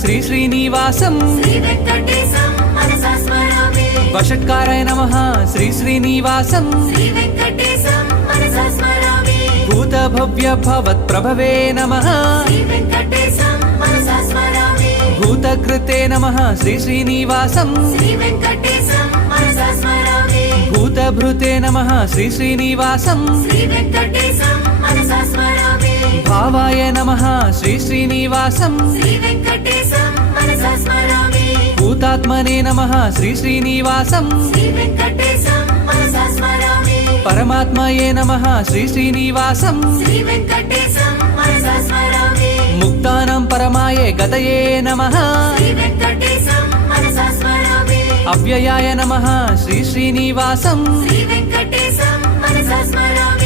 శ్రీ శ్రీనివాసం శ్రీ వెంకటేశం మనసా స్మరామి వషట్కారాయ నమః శ్రీ శ్రీనివాసం శ్రీ వెంకటేశం మనసా స్మరామి భూత భవ్య భవత్ ప్రభవే నమః శ్రీ వెంకటేశం మనసా స్మరామి భూతకృతే నమః శ్రీ శ్రీనివాసం శ్రీ వెంకటేశం మనసా స్మరామి భూతభృతే నమః శ్రీ శ్రీనివాసం శ్రీ వెంకటేశం మనసా స్మరామి భావాయ నమః శ్రీ శ్రీనివాసం శ్రీ వెంకటేశం మనసా స్మరామి భూతాత్మనే నమః శ్రీ శ్రీనివాసం శ్రీ వెంకటేశం మనసా స్మరామి పరమాత్మయే నమః శ్రీ శ్రీనివాసం శ్రీ వెంకటేశం మనసా స్మరామి ముక్తానం పరమాయే గతయే నమః శ్రీ వెంకటేశం మనసా స్మరామి అవ్యయాయ నమః శ్రీ శ్రీనివాసం శ్రీ వెంకటేశం మనసా స్మరామి